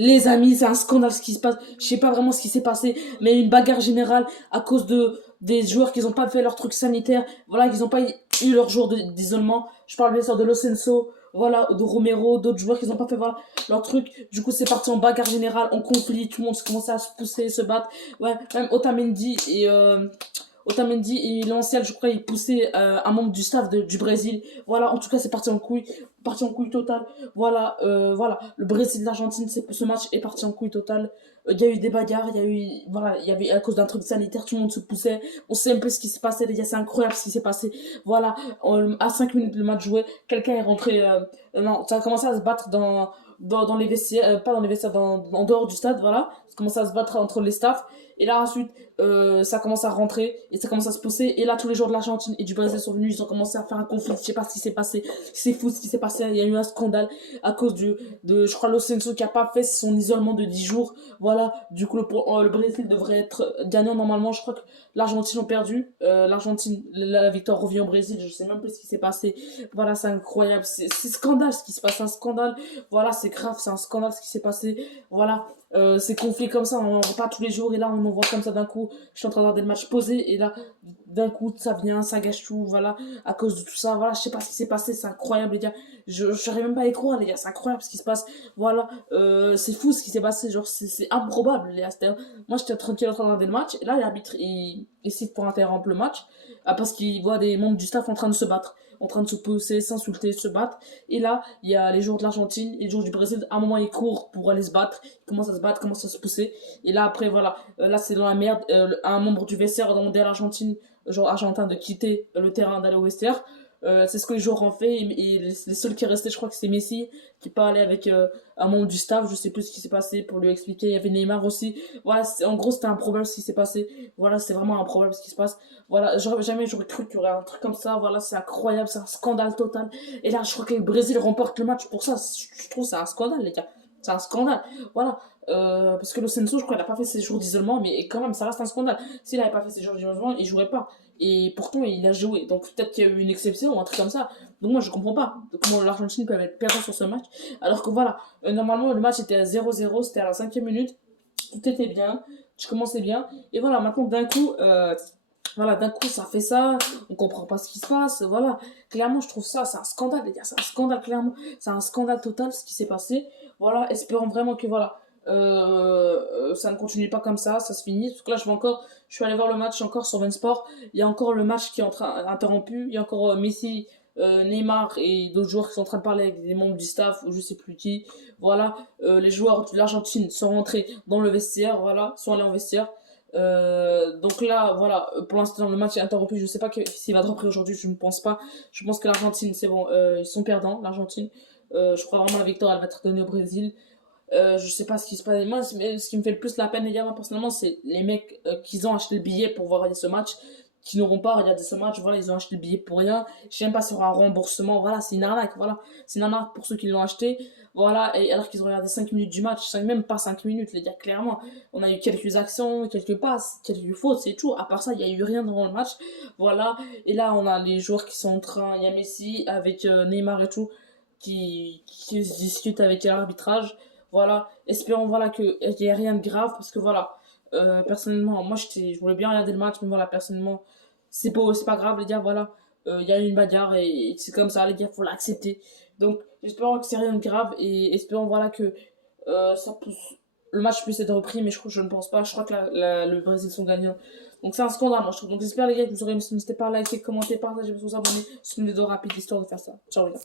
Les amis, c'est un scandale ce qui se passe. Je sais pas vraiment ce qui s'est passé, mais une bagarre générale à cause de des joueurs qui n'ont pas fait leur truc sanitaire. Voilà, qu'ils n'ont pas eu leur jour d'isolement. Je parle bien sûr de Locenso, voilà, de Romero, d'autres joueurs qui n'ont pas fait voilà, leur truc. Du coup, c'est parti en bagarre générale, en conflit. Tout le monde commençait à se pousser, se battre. Ouais, même Otamendi et l'ancien, je crois, il poussait un membre du staff du Brésil. Voilà, en tout cas, c'est parti en couille totale. Voilà, voilà, le Brésil, l'Argentine, ce match est parti en couille totale. Il y a eu des bagarres, il y a eu, voilà, il y avait à cause d'un truc sanitaire, tout le monde se poussait. On sait un peu ce qui s'est passé, les gars, c'est incroyable ce qui s'est passé. Voilà, à 5 minutes le match joué, quelqu'un est rentré, non, ça a commencé à se battre dans les vestiaires, pas dans les vestiaires, en dehors du stade, voilà. Ça a commencé à se battre entre les staffs. Et là, ensuite, ça commence à rentrer et ça commence à se pousser. Et là, tous les joueurs de l'Argentine et du Brésil sont venus, ils ont commencé à faire un conflit. Je sais pas ce qui s'est passé. C'est fou ce qui s'est passé. Il y a eu un scandale à cause je crois, Locenzo qui a pas fait son isolement de 10 jours. Voilà. Du coup, le Brésil devrait être gagnant normalement. Je crois que l'Argentine ont perdu. L'Argentine, la victoire revient au Brésil. Je sais même pas ce qui s'est passé. Voilà, c'est incroyable. C'est scandale ce qui se passe. C'est un scandale. Voilà, c'est grave. C'est un scandale ce qui s'est passé. Voilà. Ces conflits comme ça, on n'en voit pas tous les jours. Et là, on en voit comme ça d'un coup. Je suis en train de regarder le match posé. Et là, d'un coup, ça vient, ça gâche tout. Voilà, à cause de tout ça. Voilà, je sais pas ce qui s'est passé. C'est incroyable, les gars. Je n'arrive même pas à y croire, les gars. C'est incroyable ce qui se passe. Voilà, c'est fou ce qui s'est passé. Genre, c'est improbable, les gars. Moi, j'étais tranquille en train de regarder le match. Et là, l'arbitre, il décide pour interrompre le match. Parce qu'il voit des membres du staff en train de se battre, en train de se pousser, s'insulter, se battre. Et là, il y a les joueurs de l'Argentine et les joueurs du Brésil. À un moment, ils courent pour aller se battre. Ils commencent à se battre, commencent à se pousser. Et là, après, voilà, là, c'est dans la merde. Un membre du vestiaire a demandé à l'Argentine, genre argentin, de quitter le terrain, d'aller au vestiaire. C'est ce que les joueurs ont fait. Et les seuls qui restaient, je crois que c'est Messi, qui parlait avec un membre du staff. Je sais plus ce qui s'est passé pour lui expliquer. Il y avait Neymar aussi. Voilà, en gros, c'était un problème ce qui s'est passé. Voilà, c'est vraiment un problème ce qui se passe. Voilà, jamais j'aurais cru qu'il y aurait un truc comme ça. Voilà, c'est incroyable, c'est un scandale total. Et là, je crois que le Brésil remporte le match pour ça. Je trouve que c'est un scandale, les gars. C'est un scandale. Voilà. Parce que le Senso, je crois, il a pas fait ses jours d'isolement, mais quand même, ça reste un scandale. S'il avait pas fait ses jours d'isolement, il jouerait pas. Et pourtant, il a joué. Donc peut-être qu'il y a eu une exception ou un truc comme ça. Donc moi, je comprends pas comment l'Argentine peut être perdant sur ce match. Alors que voilà, normalement, le match était à 0-0, c'était à la 5e minute. Tout était bien, je commençais bien. Et voilà, maintenant, voilà, d'un coup, ça fait ça, on comprend pas ce qui se passe, voilà. Clairement, je trouve ça, c'est un scandale, les gars, c'est un scandale, clairement. C'est un scandale total, ce qui s'est passé. Voilà, espérons vraiment que, voilà, ça ne continue pas comme ça se finit. Parce que là, je suis allé voir le match encore sur Sport. Il y a encore le match qui est interrompu. Il y a encore Messi, Neymar et d'autres joueurs qui sont en train de parler avec des membres du staff ou je sais plus qui. Voilà, les joueurs de l'Argentine sont rentrés dans le vestiaire, voilà, sont allés en vestiaire. Donc là, voilà, pour l'instant, le match est interrompu. Je sais pas s'il va reprendre aujourd'hui, je ne pense pas. Je pense que l'Argentine, c'est bon, ils sont perdants, l'Argentine. Je crois vraiment la victoire, elle va être donnée au Brésil. Je sais pas ce qui se passe. Moi, ce qui me fait le plus la peine, les gars, moi, personnellement, c'est les mecs qui ont acheté le billet pour voir regarder ce match, qui n'auront pas regardé ce match. Voilà, ils ont acheté le billet pour rien. Je sais même pas sur un remboursement. Voilà, c'est une arnaque. Voilà, c'est une arnaque pour ceux qui l'ont acheté. Voilà, et alors qu'ils ont regardé 5 minutes du match, même pas 5 minutes, les gars, clairement. On a eu quelques actions, quelques passes, quelques fautes, c'est tout. À part ça, il y a eu rien dans le match. Voilà, et là, on a les joueurs qui sont en train. Il y a Messi avec Neymar et tout, qui se discutent avec l'arbitrage. Voilà, espérons voilà qu'il n'y ait rien de grave parce que voilà, personnellement, moi je voulais bien regarder le match, mais voilà, personnellement, c'est pas grave, les gars, voilà, il y a eu une bagarre et c'est comme ça, les gars, faut l'accepter. Donc, j'espère que c'est rien de grave et espérons voilà que le match puisse être repris, mais je ne pense pas, je crois que le Brésil sont gagnants. Donc, c'est un scandale, moi je trouve. Donc, j'espère, les gars, que vous aurez, n'hésitez pas à liker, commenter, partager, vous abonner. C'est une vidéo rapide histoire de faire ça. Ciao, les gars.